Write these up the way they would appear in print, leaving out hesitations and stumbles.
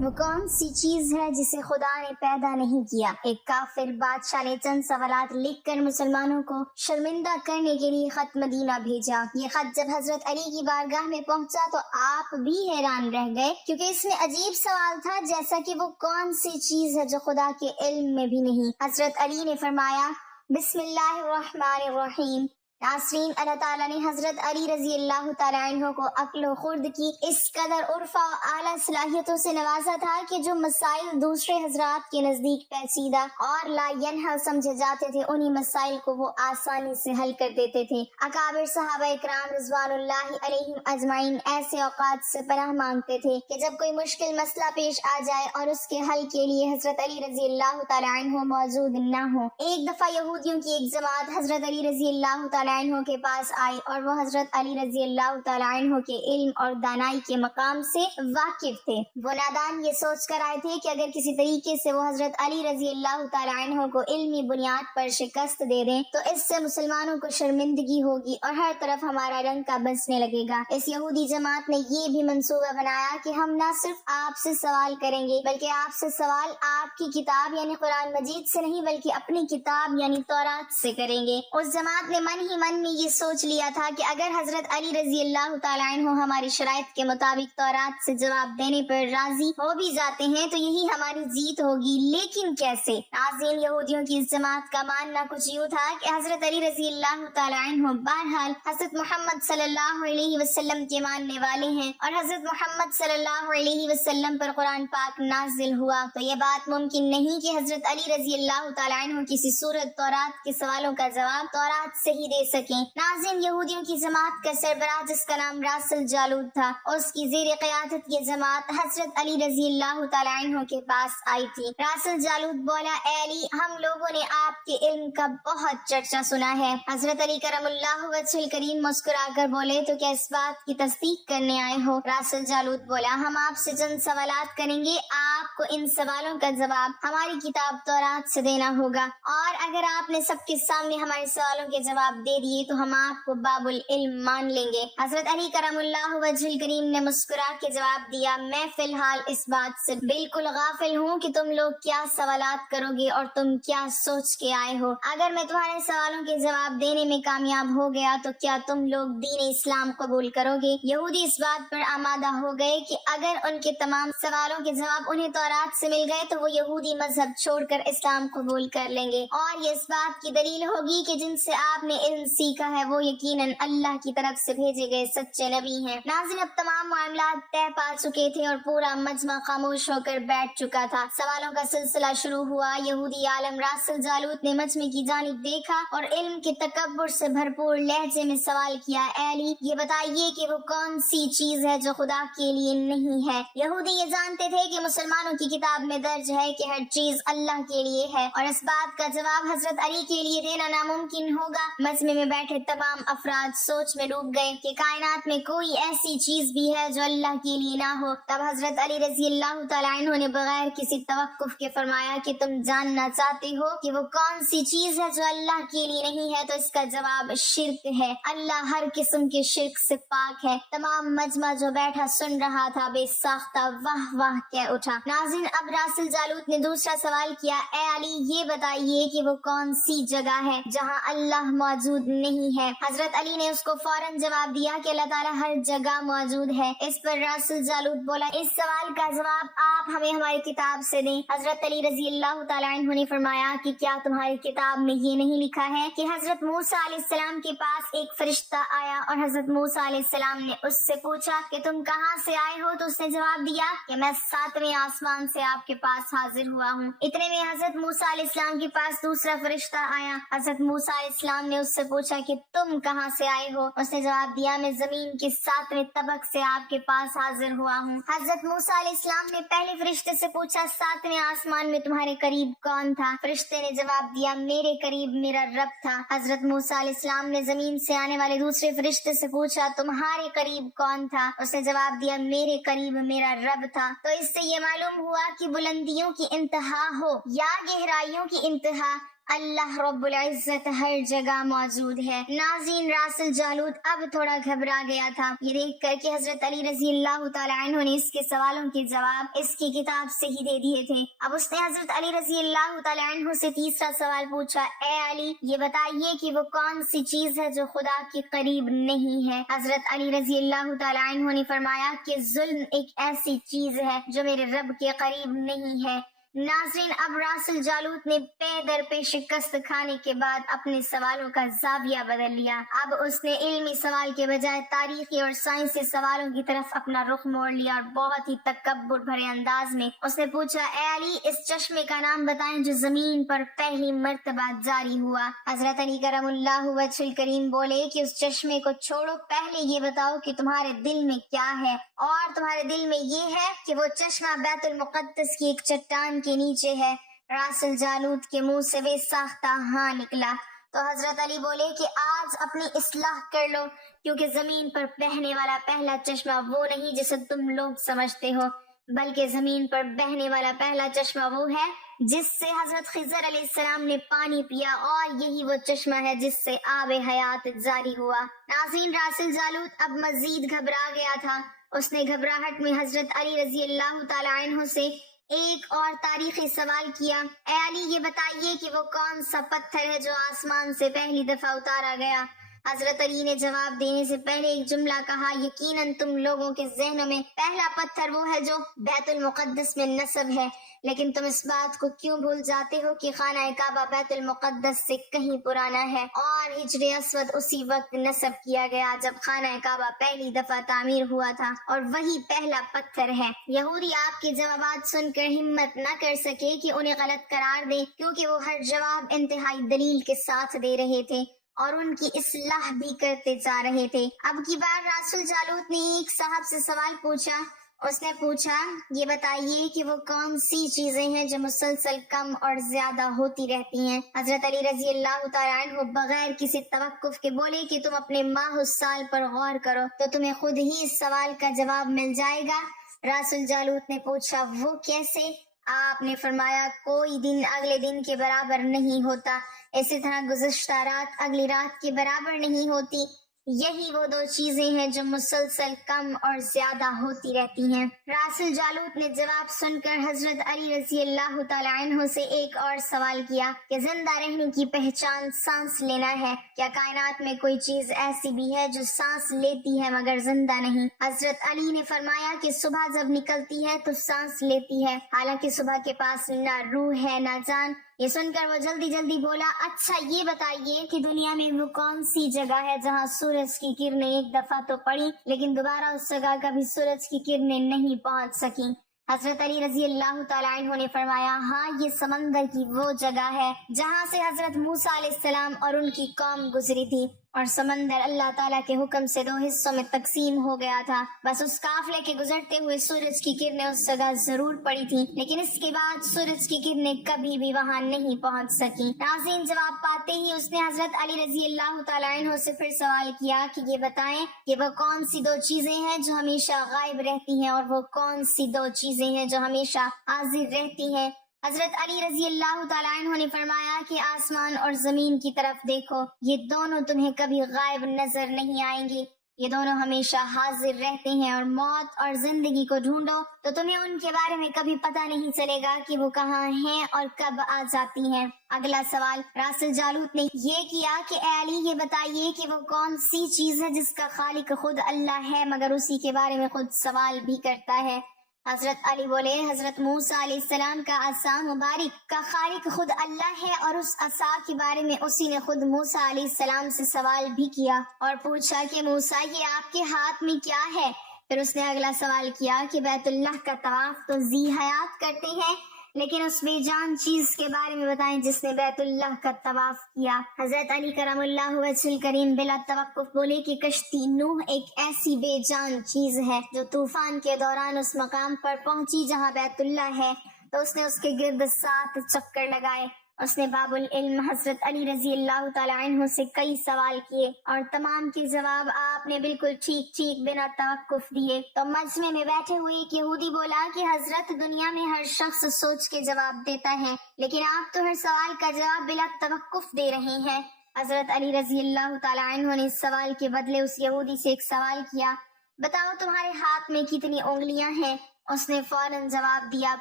وہ کون سی چیز ہے جسے خدا نے پیدا نہیں کیا؟ ایک کافر بادشاہ نے چند سوالات لکھ کر مسلمانوں کو شرمندہ کرنے کے لیے خط مدینہ بھیجا۔ یہ خط جب حضرت علی کی بارگاہ میں پہنچا تو آپ بھی حیران رہ گئے، کیونکہ اس میں عجیب سوال تھا، جیسا کہ وہ کون سی چیز ہے جو خدا کے علم میں بھی نہیں۔ حضرت علی نے فرمایا، بسم اللہ الرحمن الرحیم۔ ناصرین، اللہ تعالیٰ نے حضرت علی رضی اللہ تعالیٰ عنہ کو عقل و خرد کی اس قدر عرفہ و اعلیٰ صلاحیتوں سے نوازا تھا کہ جو مسائل دوسرے حضرات کے نزدیک پیچیدہ اور لا ینحل سمجھے جاتے تھے، انہی مسائل کو وہ آسانی سے حل کر دیتے تھے۔ اکابر صحابہ اکرام رضوان اللہ علیہم اجمعین ایسے اوقات سے پناہ مانگتے تھے کہ جب کوئی مشکل مسئلہ پیش آ جائے اور اس کے حل کے لیے حضرت علی رضی اللہ تعالیٰ عنہ موجود نہ ہو۔ ایک دفعہ یہودیوں کی ایک جماعت حضرت علی رضی اللہ تعالیٰ عنہ کے پاس آئی اور وہ حضرت علی رضی اللہ تعالیٰ عنہ کے علم اور دانائی کے مقام سے واقف تھے۔ وہ نادان یہ سوچ کر آئے تھے کہ اگر کسی طریقے سے وہ حضرت علی رضی اللہ تعالیٰ عنہ کو علمی بنیاد پر شکست دے دیں تو اس سے مسلمانوں کو شرمندگی ہوگی اور ہر طرف ہمارا ڈنکا بجنے لگے گا۔ اس یہودی جماعت نے یہ بھی منصوبہ بنایا کہ ہم نہ صرف آپ سے سوال کریں گے بلکہ آپ سے سوال آپ کی کتاب یعنی قرآن مجید سے نہیں بلکہ اپنی کتاب یعنی تورات سے کریں گے۔ اس جماعت نے من ہی من میں یہ سوچ لیا تھا کہ اگر حضرت علی رضی اللہ تعالیٰ عنہ ہماری شرائط کے مطابق تورات سے جواب دینے پر راضی ہو بھی جاتے ہیں تو یہی ہماری جیت ہوگی، لیکن کیسے؟ ناظرین، یہودیوں کی اس جماعت کا ماننا کچھ یوں تھا کہ حضرت علی رضی اللہ تعالیٰ عنہ بہرحال حضرت محمد صلی اللہ علیہ وسلم کے ماننے والے ہیں اور حضرت محمد صلی اللہ علیہ وسلم پر قرآن پاک نازل ہوا، تو یہ بات ممکن نہیں کہ حضرت علی رضی اللہ تعالیٰ عنہ کسی سورت تورات کے سوالوں کا جواب تورات سے ہی دے سکیں۔ ناظرین، یہودیوں کی جماعت کا سربراہ جس کا نام راسل جالود تھا، اس کی زیر قیادت یہ جماعت حضرت علی رضی اللہ تعالیٰ عنہ کے پاس آئی تھی۔ راسل جالود بولا، اے علی، ہم لوگوں نے آپ کے علم کا بہت چرچا سنا ہے۔ حضرت علی کرم اللہ وجہ الکریم مسکرا کر بولے، تو کیا اس بات کی تصدیق کرنے آئے ہو؟ راسل جالود بولا، ہم آپ سے چند سوالات کریں گے، آپ کو ان سوالوں کا جواب ہماری کتاب تورات سے دینا ہوگا، اور اگر آپ نے سب کے سامنے ہمارے سوالوں کے جواب دے دیے تو ہم آپ کو باب العلم مان لیں گے۔ حضرت علی کرم اللہ وجہ الکریم نے مسکرا کے جواب دیا، میں فی الحال اس بات سے بالکل غافل ہوں کہ تم لوگ کیا سوالات کرو گے اور تم کیا سوچ کے آئے ہو۔ اگر میں تمہارے سوالوں کے جواب دینے میں کامیاب ہو گیا تو کیا تم لوگ دین اسلام قبول کرو گے؟ یہودی اس بات پر آمادہ ہو گئے کہ اگر ان کے تمام سوالوں کے جواب انہیں تورات سے مل گئے تو وہ یہودی مذہب چھوڑ کر اسلام قبول کر لیں گے، اور یہ اس بات کی دلیل ہوگی کہ جن سے آپ نے علم سیکھا ہے وہ یقیناً اللہ کی طرف سے بھیجے گئے سچے نبی ہیں۔ ناظرین، اب تمام معاملات طے پا چکے تھے اور پورا مجمع خاموش ہو کر بیٹھ چکا تھا۔ سوالوں کا سلسلہ شروع ہوا۔ یہودی عالم راسل جالوت نے مجمع کی جانب دیکھا اور علم کے تکبر سے بھرپور لہجے میں سوال کیا، اے علی، یہ بتائیے کہ وہ کون سی چیز ہے جو خدا کے لیے نہیں ہے؟ یہودی یہ جانتے تھے کہ مسلمانوں کی کتاب میں درج ہے کہ ہر چیز اللہ کے لیے ہے، اور اس بات کا جواب حضرت علی کے لیے دینا ناممکن ہوگا۔ مجمع میں بیٹھے تمام افراد سوچ میں ڈوب گئے کہ کائنات میں کوئی ایسی چیز بھی ہے جو اللہ کے لیے نہ ہو۔ تب حضرت علی رضی اللہ تعالیٰ عنہ نے بغیر کسی توقف کے فرمایا کہ تم جاننا چاہتے ہو کہ وہ کون سی چیز ہے جو اللہ کے لیے نہیں ہے، تو اس کا جواب شرک ہے۔ اللہ ہر قسم کے شرک سے پاک ہے۔ تمام مجمع جو بیٹھا سن رہا تھا بے ساختہ واہ واہ کہہ اٹھا۔ ناظرین، اب راسل جالوت نے دوسرا سوال کیا، اے علی، یہ بتائیے کہ وہ کون سی جگہ ہے جہاں اللہ موجود نہیں ہے؟ حضرت علی نے اس کو فوراً جواب دیا کہ اللہ تعالیٰ ہر جگہ موجود ہے۔ اس پر راسل جالوت بولا، اس سوال کا جواب آپ ہمیں ہماری کتاب سے دیں۔ حضرت علی رضی اللہ تعالیٰ عنہ نے فرمایا کہ کیا تمہاری کتاب میں یہ نہیں لکھا ہے کہ حضرت موسیٰ علیہ السلام کے پاس ایک فرشتہ آیا اور حضرت موسیٰ علیہ السلام نے اس سے پوچھا کہ تم کہاں سے آئے ہو، تو اس نے جواب دیا کہ میں 7ویں آسمان سے آپ کے پاس حاضر ہوا ہوں۔ اتنے میں حضرت موسیٰ علیہ السلام کے پاس دوسرا فرشتہ آیا۔ حضرت موسیٰ علیہ السلام نے اس سے پوچھا کہ تم کہاں سے آئے ہو؟ اس نے جواب دیا، میں زمین کے 7ویں طبق سے آپ کے پاس حاضر ہوا ہوں۔ حضرت موسیٰ علیہ السلام نے پہلے فرشتے سے پوچھا، 7ویں آسمان میں تمہارے قریب کون تھا؟ فرشتے نے جواب دیا، میرے قریب میرا رب تھا۔ حضرت موسیٰ علیہ السلام نے زمین سے آنے والے دوسرے فرشتے سے پوچھا، تمہارے قریب کون تھا؟ اس نے جواب دیا، میرے قریب میرا رب تھا۔ تو اس سے یہ معلوم ہوا کہ بلندیوں کی انتہا ہو یا گہرائیوں کی انتہا اللہ رب العزت ہر جگہ موجود ہے۔ ناظرین، راسل جالوت اب تھوڑا گھبرا گیا تھا یہ دیکھ کر کہ حضرت علی رضی اللہ تعالی عنہ نے اس کے سوالوں کے جواب اس کی کتاب سے ہی دے دیے تھے۔ اب اس نے حضرت علی رضی اللہ تعالی عنہ سے تیسرا سوال پوچھا، اے علی، یہ بتائیے کہ وہ کون سی چیز ہے جو خدا کے قریب نہیں ہے؟ حضرت علی رضی اللہ تعالی عنہ نے فرمایا کہ ظلم ایک ایسی چیز ہے جو میرے رب کے قریب نہیں ہے۔ ناظرین، اب راسل جالوت نے پے در پہ شکست کھانے کے بعد اپنے سوالوں کا زاویہ بدل لیا۔ اب اس نے علمی سوال کے بجائے تاریخی اور سائنسی سوالوں کی طرف اپنا رخ موڑ لیا اور بہت ہی تکبر بھرے انداز میں اس نے پوچھا، اے علی، اس چشمے کا نام بتائیں جو زمین پر پہلی مرتبہ جاری ہوا۔ حضرت علی کرم اللہ وجہ الکریم بولے کہ اس چشمے کو چھوڑو، پہلے یہ بتاؤ کہ تمہارے دل میں کیا ہے، اور تمہارے دل میں یہ ہے کہ وہ چشمہ بیت المقدس کی ایک چٹان کے نیچے ہے۔ راسل جالوت کے منہ سے بے ساختہ ہاں نکلا تو حضرت علی بولے کہ آج اپنی اصلاح کر لو، کیونکہ زمین پر بہنے والا پہلا چشمہ وہ نہیں جسے تم لوگ سمجھتے ہو، بلکہ زمین پر بہنے والا پہلا چشمہ وہ ہے جس سے حضرت خضر علیہ السلام نے پانی پیا، اور یہی وہ چشمہ ہے جس سے آب حیات جاری ہوا۔ ناظرین، راسل جالوت اب مزید گھبرا گیا تھا۔ اس نے گھبراہٹ میں حضرت علی رضی اللہ تعالی عنہ سے ایک اور تاریخی سوال کیا، اے علی، یہ بتائیے کہ وہ کون سا پتھر ہے جو آسمان سے پہلی دفعہ اتارا گیا؟ حضرت علی نے جواب دینے سے پہلے ایک جملہ کہا، یقیناً تم لوگوں کے ذہنوں میں پہلا پتھر وہ ہے جو بیت المقدس میں نصب ہے، لیکن تم اس بات کو کیوں بھول جاتے ہو کہ خانہ کعبہ بیت المقدس سے کہیں پرانا ہے، اور ہجر اسود اسی وقت نصب کیا گیا جب خانہ کعبہ پہلی دفعہ تعمیر ہوا تھا، اور وہی پہلا پتھر ہے۔ یہودی آپ کے جوابات سن کر ہمت نہ کر سکے کہ انہیں غلط قرار دیں، کیونکہ وہ ہر جواب انتہائی دلیل کے ساتھ دے رہے تھے اور ان کی اصلاح بھی کرتے جا رہے تھے۔ اب کی بار راسل جالوت نے ایک صاحب سے سوال پوچھا۔ اس نے پوچھا، یہ بتائیے کہ وہ کون سی چیزیں ہیں جو مسلسل کم اور زیادہ ہوتی رہتی ہیں؟ حضرت علی رضی اللہ تعالیٰ عنہ بغیر کسی توقف کے بولے کہ تم اپنے ماہ السال پر غور کرو تو تمہیں خود ہی اس سوال کا جواب مل جائے گا۔ راسل جالوت نے پوچھا، وہ کیسے؟ آپ نے فرمایا، کوئی دن اگلے دن کے برابر نہیں ہوتا، اسی طرح گزشتہ رات اگلی رات کے برابر نہیں ہوتی۔ یہی وہ دو چیزیں ہیں جو مسلسل کم اور زیادہ ہوتی رہتی ہیں۔ راسل جالوت نے جواب سن کر حضرت علی رضی اللہ تعالی عنہ سے ایک اور سوال کیا کہ زندہ رہنے کی پہچان سانس لینا ہے، کیا کائنات میں کوئی چیز ایسی بھی ہے جو سانس لیتی ہے مگر زندہ نہیں؟ حضرت علی نے فرمایا کہ صبح جب نکلتی ہے تو سانس لیتی ہے، حالانکہ صبح کے پاس نہ روح ہے نہ جان۔ یہ سن کر وہ جلدی جلدی بولا، اچھا یہ بتائیے کہ دنیا میں وہ کون سی جگہ ہے جہاں سورج کی کرنیں ایک دفعہ تو پڑی لیکن دوبارہ اس جگہ کبھی سورج کی کرنیں نہیں پہنچ سکیں؟ حضرت علی رضی اللہ تعالیٰ عنہ نے فرمایا، ہاں، یہ سمندر کی وہ جگہ ہے جہاں سے حضرت موسیٰ علیہ السلام اور ان کی قوم گزری تھی، اور سمندر اللہ تعالیٰ کے حکم سے دو حصوں میں تقسیم ہو گیا تھا۔ بس اس قافلے کے گزرتے ہوئے سورج کی کرنیں اس جگہ ضرور پڑی تھی، لیکن اس کے بعد سورج کی کرنیں کبھی بھی وہاں نہیں پہنچ سکیں۔ ناظرین، جواب پاتے ہی اس نے حضرت علی رضی اللہ تعالیٰ عنہ سے پھر سوال کیا کہ یہ بتائیں کہ وہ کون سی دو چیزیں ہیں جو ہمیشہ غائب رہتی ہیں، اور وہ کون سی دو چیزیں ہیں جو ہمیشہ حاضر رہتی ہیں؟ حضرت علی رضی اللہ تعالیٰ عنہ نے فرمایا کہ آسمان اور زمین کی طرف دیکھو، یہ دونوں تمہیں کبھی غائب نظر نہیں آئیں گی، یہ دونوں ہمیشہ حاضر رہتے ہیں، اور موت اور زندگی کو ڈھونڈو تو تمہیں ان کے بارے میں کبھی پتہ نہیں چلے گا کہ وہ کہاں ہیں اور کب آ جاتی ہیں۔ اگلا سوال راسل جالوت نے یہ کیا کہ اے علی، یہ بتائیے کہ وہ کون سی چیز ہے جس کا خالق خود اللہ ہے مگر اسی کے بارے میں خود سوال بھی کرتا ہے؟ حضرت علی بولے، حضرت موسیٰ علیہ السلام کا عصا مبارک کا خالق خود اللہ ہے، اور اس عصا کے بارے میں اسی نے خود موسیٰ علیہ السلام سے سوال بھی کیا اور پوچھا کہ موسیٰ، یہ آپ کے ہاتھ میں کیا ہے؟ پھر اس نے اگلا سوال کیا کہ بیت اللہ کا طواف تو ذی حیات کرتے ہیں، لیکن اس بے جان چیز کے بارے میں بتائیں جس نے بیت اللہ کا طواف کیا۔ حضرت علی کرم اللہ وجہ الکریم بلا توقف بولے کہ کشتی نوح ایک ایسی بے جان چیز ہے جو طوفان کے دوران اس مقام پر پہنچی جہاں بیت اللہ ہے، تو اس نے اس کے گرد 7 چکر لگائے اس نے باب العلم حضرت علی رضی اللہ تعالی عنہ سے کئی سوال کیے اور تمام کے جواب آپ نے بالکل ٹھیک ٹھیک بنا توقف دیے. تو مجمع میں بیٹھے ہوئے ایک یہودی بولا کہ حضرت دنیا میں ہر شخص سوچ کے جواب دیتا ہے لیکن آپ تو ہر سوال کا جواب بلا توقف دے رہے ہیں. حضرت علی رضی اللہ تعالی عنہ نے اس سوال کے بدلے اس یہودی سے ایک سوال کیا, بتاؤ تمہارے ہاتھ میں کتنی انگلیاں ہیں؟ اس نے فوراً جواب دیا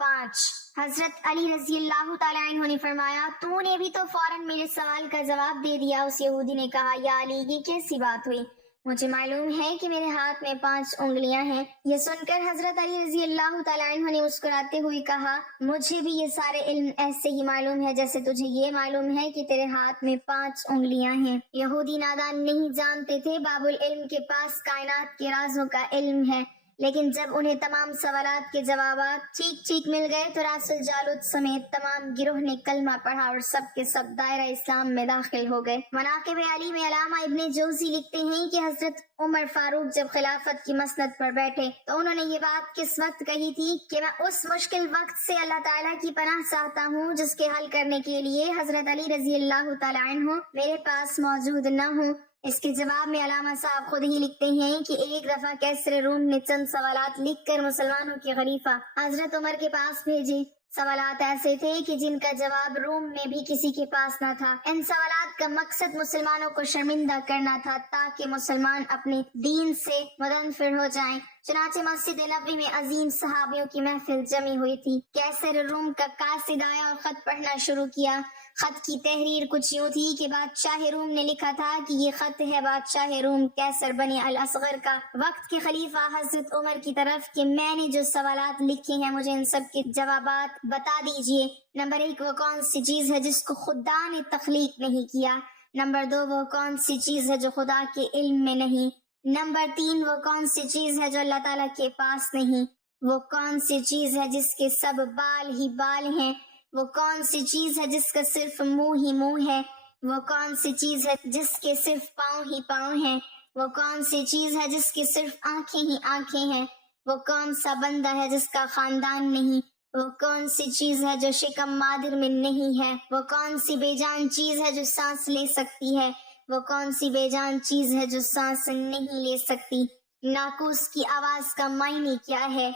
5. حضرت علی رضی اللہ تعالی عنہ نے فرمایا تو نے بھی تو فوراً میرے سوال کا جواب دے دیا. اس یہودی نے کہا یا علی یہ کیسی بات ہوئی, مجھے معلوم ہے کہ میرے ہاتھ میں 5 انگلیاں ہیں. یہ سن کر حضرت علی رضی اللہ تعالی عنہ نے مسکراتے ہوئے کہا مجھے بھی یہ سارے علم ایسے ہی معلوم ہے جیسے تجھے یہ معلوم ہے کہ تیرے ہاتھ میں 5 انگلیاں ہیں. یہودی نادان نہیں جانتے تھے باب العلم کے پاس کائنات کے رازوں کا علم ہے, لیکن جب انہیں تمام سوالات کے جوابات ٹھیک ٹھیک مل گئے تو راسل جالوت سمیت تمام گروہ نے کلمہ پڑھا اور سب کے سب دائرہ اسلام میں داخل ہو گئے. مناقب علی میں علامہ ابن جوزی لکھتے ہیں کہ حضرت عمر فاروق جب خلافت کی مسند پر بیٹھے تو انہوں نے یہ بات کس وقت کہی تھی کہ میں اس مشکل وقت سے اللہ تعالیٰ کی پناہ چاہتا ہوں جس کے حل کرنے کے لیے حضرت علی رضی اللہ تعالی عنہ میرے پاس موجود نہ ہوں. اس کے جواب میں علامہ صاحب خود ہی لکھتے ہیں کہ ایک دفعہ کیسر روم نے چند سوالات لکھ کر مسلمانوں کے خلیفہ حضرت عمر کے پاس بھیجے. سوالات ایسے تھے کہ جن کا جواب روم میں بھی کسی کے پاس نہ تھا. ان سوالات کا مقصد مسلمانوں کو شرمندہ کرنا تھا تاکہ مسلمان اپنے دین سے مدنفر ہو جائیں. چنانچہ مسجد نبوی میں عظیم صحابیوں کی محفل جمی ہوئی تھی. کیسر روم کا قاصد آیا اور خط پڑھنا شروع کیا. خط کی تحریر کچھ یوں تھی کہ بادشاہ روم نے لکھا تھا کہ یہ خط ہے بادشاہ روم کیسر بنی الاصغر کا وقت کے خلیفہ حضرت عمر کی طرف کہ میں نے جو سوالات لکھے ہیں مجھے ان سب کے جوابات بتا دیجئے. نمبر 1 وہ کون سی چیز ہے جس کو خدا نے تخلیق نہیں کیا؟ نمبر 2 وہ کون سی چیز ہے جو خدا کے علم میں نہیں؟ نمبر 3 وہ کون سی چیز ہے جو اللہ تعالیٰ کے پاس نہیں؟ وہ کون سی چیز ہے جس کے سب بال ہی بال ہیں؟ وہ کون سی چیز ہے جس کا صرف منہ ہی منہ ہے؟ وہ کون سی چیز ہے جس کے صرف پاؤں ہی پاؤں ہیں؟ وہ کون سی چیز ہے جس کی صرف آنکھیں ہی آنکھیں ہیں؟ وہ کون سا بندہ ہے جس کا خاندان نہیں؟ وہ کون سی چیز ہے جو شکم مادر میں نہیں ہے؟ وہ کون سی بے جان چیز ہے جو سانس لے سکتی ہے؟ وہ کون سی بے جان چیز ہے جو سانس نہیں لے سکتی؟ ناقوس کی آواز کا معنی کیا ہے؟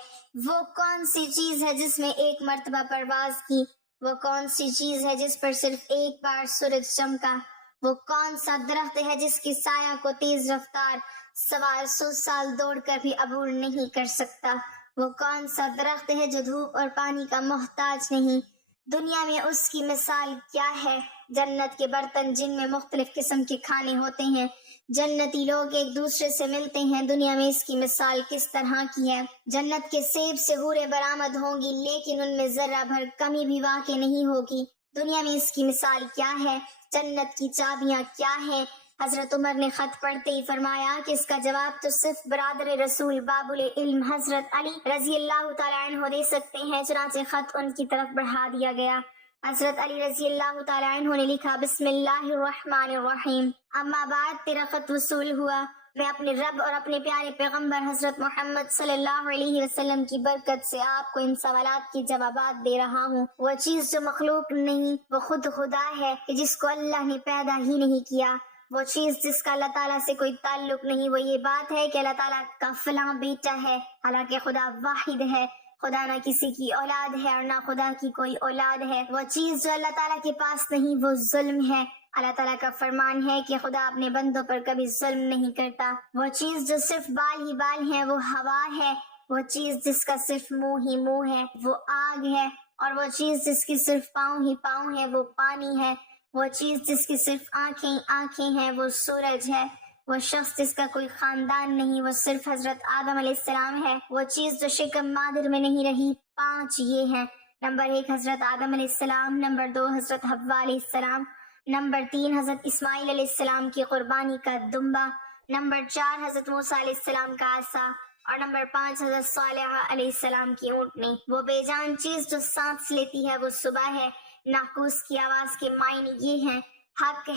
وہ کون سی چیز ہے جس میں ایک مرتبہ پرواز کی؟ وہ کون سی چیز ہے جس پر صرف ایک بار سورج چمکا؟ وہ کون سا درخت ہے جس کی سایہ کو تیز رفتار سوار 100 سال دوڑ کر بھی عبور نہیں کر سکتا؟ وہ کون سا درخت ہے جو دھوپ اور پانی کا محتاج نہیں؟ دنیا میں اس کی مثال کیا ہے؟ جنت کے برتن جن میں مختلف قسم کے کھانے ہوتے ہیں. جنتی لوگ ایک دوسرے سے ملتے ہیں. دنیا میں اس کی مثال کس طرح کی ہے؟ جنت کے سیب سے حوریں برآمد ہوں گی لیکن ان میں ذرہ بھر کمی بھی واقع نہیں ہوگی. دنیا میں اس کی مثال کیا ہے؟ جنت کی چابیاں کیا ہیں؟ حضرت عمر نے خط پڑھتے ہی فرمایا کہ اس کا جواب تو صرف برادر رسول باب العلم حضرت علی رضی اللہ تعالی عنہ دے سکتے ہیں. چنانچہ خط ان کی طرف بڑھا دیا گیا. حضرت علی رضی اللہ تعالی عنہ نے لکھا بسم اللہ الرحمن الرحیم. اما بعد تیرا خط وصول ہوا. میں اپنے رب اور اپنے پیارے پیغمبر حضرت محمد صلی اللہ علیہ وسلم کی برکت سے آپ کو ان سوالات کے جوابات دے رہا ہوں. وہ چیز جو مخلوق نہیں وہ خود خدا ہے کہ جس کو اللہ نے پیدا ہی نہیں کیا. وہ چیز جس کا اللہ تعالیٰ سے کوئی تعلق نہیں وہ یہ بات ہے کہ اللہ تعالیٰ کا فلاں بیٹا ہے، حالانکہ خدا واحد ہے. خدا نہ کسی کی اولاد ہے اور نہ خدا کی کوئی اولاد ہے. وہ چیز جو اللہ تعالیٰ کے پاس نہیں وہ ظلم ہے. اللہ تعالیٰ کا فرمان ہے کہ خدا اپنے بندوں پر کبھی ظلم نہیں کرتا. وہ چیز جو صرف بال ہی بال ہے وہ ہوا ہے. وہ چیز جس کا صرف منہ ہی منہ ہے وہ آگ ہے. اور وہ چیز جس کی صرف پاؤں ہی پاؤں ہے وہ پانی ہے. وہ چیز جس کی صرف آنکھیں آنکھیں ہیں وہ سورج ہے. وہ شخص جس کا کوئی خاندان نہیں وہ صرف حضرت آدم علیہ السلام ہے. وہ چیز جو شکم مادر میں نہیں رہی 5 یہ ہیں. نمبر 1 حضرت آدم علیہ السلام. نمبر 2 حضرت حوا علیہ السلام. نمبر 3 حضرت اسماعیل علیہ السلام کی قربانی کا دمبا. نمبر 4 حضرت موسیٰ علیہ السلام کا عصا. اور نمبر 5 حضرت صالحہ علیہ السلام کی اونٹنی. وہ بے جان چیز جو سانس لیتی ہے وہ صبح ہے. ناقوس کی آواز کے معنی یہ ہیں حق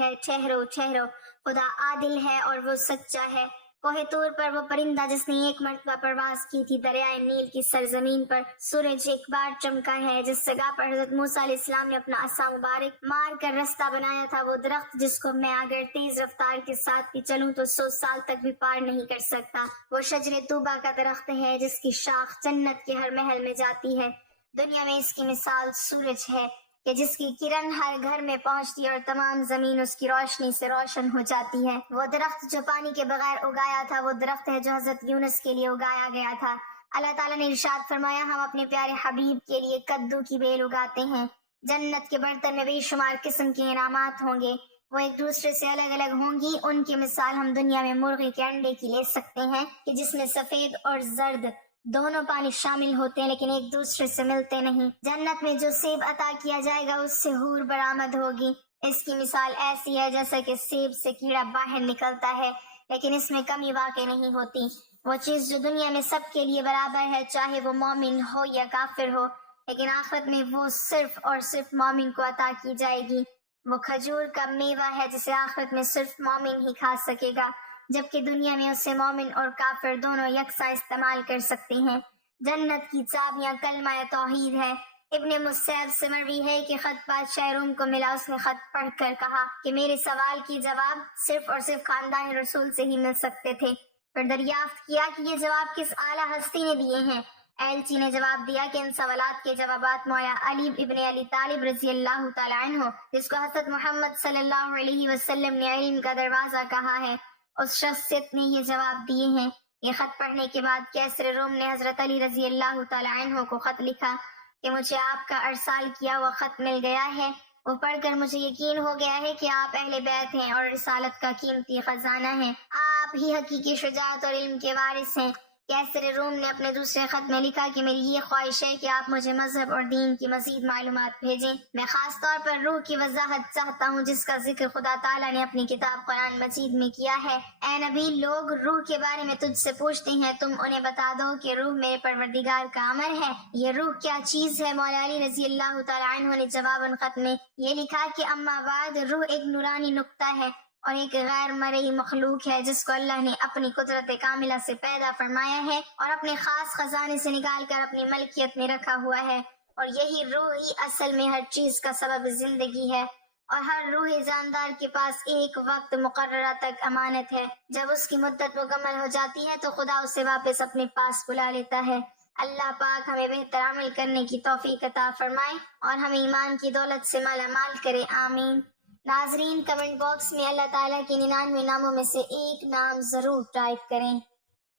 ہے ٹھہرو ٹھہرو. خدا عادل ہے اور وہ سچا ہے. کوہ طور پر وہ پرندہ جس نے ایک مرتبہ پرواز کی تھی دریائے نیل کی سرزمین پر سورج ایک بار چمکا ہے، جس جگہ پر حضرت موسیٰ علیہ السلام نے اپنا عصا مبارک مار کر رستہ بنایا تھا، وہ درخت جس کو میں اگر تیز رفتار کے ساتھ بھی چلوں تو 100 سال تک بھی پار نہیں کر سکتا، وہ شجر طوبہ کا درخت ہے جس کی شاخ جنت کے ہر محل میں جاتی ہے۔ دنیا میں اس کی مثال سورج ہے کہ جس کی کرن ہر گھر میں پہنچتی ہے اور تمام زمین اس کی روشنی سے روشن ہو جاتی ہے۔ وہ درخت جو پانی کے بغیر اگایا تھا وہ درخت ہے جو حضرت یونس کے لیے اگایا گیا تھا۔ اللہ تعالیٰ نے ارشاد فرمایا، ہم اپنے پیارے حبیب کے لیے کدو کی بیل اگاتے ہیں، جنت کے برتن میں بے شمار قسم کے انعامات ہوں گے، وہ ایک دوسرے سے الگ الگ ہوں گی۔ ان کی مثال ہم دنیا میں مرغی کے انڈے کی لے سکتے ہیں کہ جس میں سفید اور زرد دونوں پانی شامل ہوتے ہیں لیکن ایک دوسرے سے ملتے نہیں۔ جنت میں جو سیب عطا کیا جائے گا اس سے حور برآمد ہوگی، اس کی مثال ایسی ہے جیسا کہ سیب سے کیڑا باہر نکلتا ہے لیکن اس میں کمی واقع نہیں ہوتی۔ وہ چیز جو دنیا میں سب کے لیے برابر ہے، چاہے وہ مومن ہو یا کافر ہو، لیکن آخرت میں وہ صرف اور صرف مومن کو عطا کی جائے گی۔ وہ کھجور کا میوہ ہے جسے آخرت میں صرف مومن ہی کھا سکے گا، جبکہ دنیا میں اسے مومن اور کافر دونوں یکساں استعمال کر سکتے ہیں۔ جنت کی چابیاں کلمہ توحید ہے۔ ابن مصیب سے مروی ہے کہ خط بادشاہ روم کو ملا، اس نے خط پڑھ کر کہا کہ میرے سوال کی جواب صرف اور صرف خاندان رسول سے ہی مل سکتے تھے۔ پھر دریافت کیا کہ یہ جواب کس اعلیٰ ہستی نے دیے ہیں؟ ایلچی نے جواب دیا کہ ان سوالات کے جوابات مولا علی ابن ابی طالب رضی اللہ تعالی عنہ، جس کو حضرت محمد صلی اللہ علیہ وسلم نے علم کا دروازہ کہا ہے، اس شخصیت نے یہ جواب دیے ہیں۔ یہ خط پڑھنے کے بعد کیسر روم نے حضرت علی رضی اللہ تعالی عنہ کو خط لکھا کہ مجھے آپ کا ارسال کیا ہوا خط مل گیا ہے، وہ پڑھ کر مجھے یقین ہو گیا ہے کہ آپ اہل بیت ہیں اور رسالت کا قیمتی خزانہ ہیں، آپ ہی حقیقی شجاعت اور علم کے وارث ہیں۔ کیسر روم نے اپنے دوسرے خط میں لکھا کہ میری یہ خواہش ہے کہ آپ مجھے مذہب اور دین کی مزید معلومات بھیجیں، میں خاص طور پر روح کی وضاحت چاہتا ہوں جس کا ذکر خدا تعالیٰ نے اپنی کتاب قرآن مجید میں کیا ہے۔ اے نبی، لوگ روح کے بارے میں تجھ سے پوچھتے ہیں، تم انہیں بتا دو کہ روح میرے پروردگار کا امر ہے۔ یہ روح کیا چیز ہے؟ مولا علی رضی اللہ تعالیٰ عنہ نے جواباً خط میں یہ لکھا کہ اما بعد، روح ایک نورانی نقطہ ہے اور ایک غیر مرئی مخلوق ہے جس کو اللہ نے اپنی قدرت کاملہ سے پیدا فرمایا ہے اور اپنے خاص خزانے سے نکال کر اپنی ملکیت میں رکھا ہوا ہے، اور یہی روح ہی اصل میں ہر چیز کا سبب زندگی ہے، اور ہر روح جاندار کے پاس ایک وقت مقررہ تک امانت ہے، جب اس کی مدت مکمل ہو جاتی ہے تو خدا اسے واپس اپنے پاس بلا لیتا ہے۔ اللہ پاک ہمیں بہتر عمل کرنے کی توفیق عطا فرمائے اور ہمیں ایمان کی دولت سے مالا مال کرے، آمین۔ ناظرین، کمنٹ باکس میں اللہ تعالیٰ کے 99 ناموں میں سے ایک نام ضرور ٹائپ کریں۔